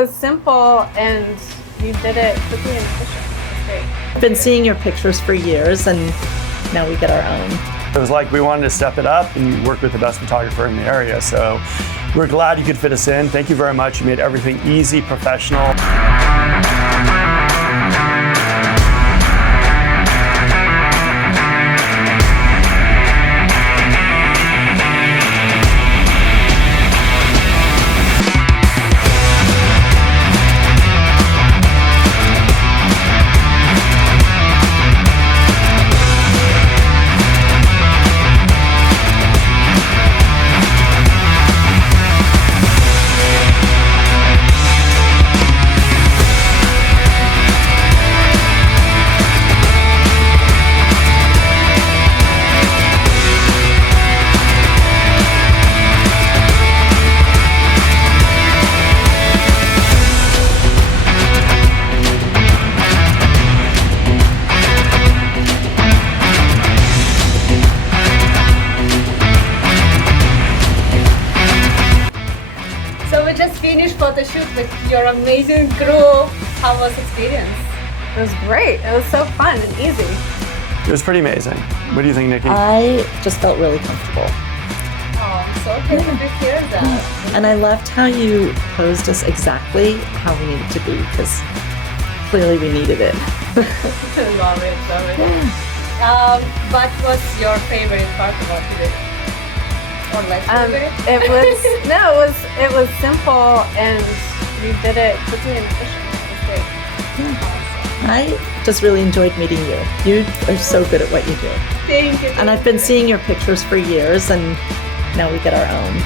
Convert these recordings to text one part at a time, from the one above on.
It was simple and you did it quickly and efficient. It's great. I've been seeing your pictures for years and now we get our own. It was like we wanted to step it up and work with the best photographer in the area. So we're glad you could fit us in. Thank you very much. You made everything easy, professional. So we just finished photo shoot with your amazing group. How was the experience? It was great. It was so fun and easy. It was pretty amazing. What do you think, Nikki? I just felt really comfortable. Oh, I'm so happy to hear that. And I loved how you posed us exactly how we needed to be because clearly we needed it. Love it. What was your favorite part about today? Or less favorite? It was simple and you did it quickly and efficient. It was great. Awesome. I just really enjoyed meeting you. You are so good at what you do. Thank you. And I've been seeing your pictures for years and now we get our own.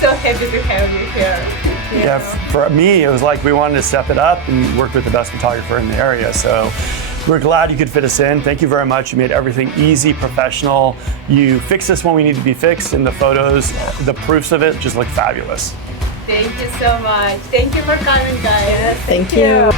So happy to have you here. Yeah, for me, it was like we wanted to step it up and work with the best photographer in the area. So we're glad you could fit us in. Thank you very much. You made everything easy, professional. You fixed us when we need to be fixed, and the photos, the proofs of it just look fabulous. Thank you so much. Thank you for coming, guys. Thank you.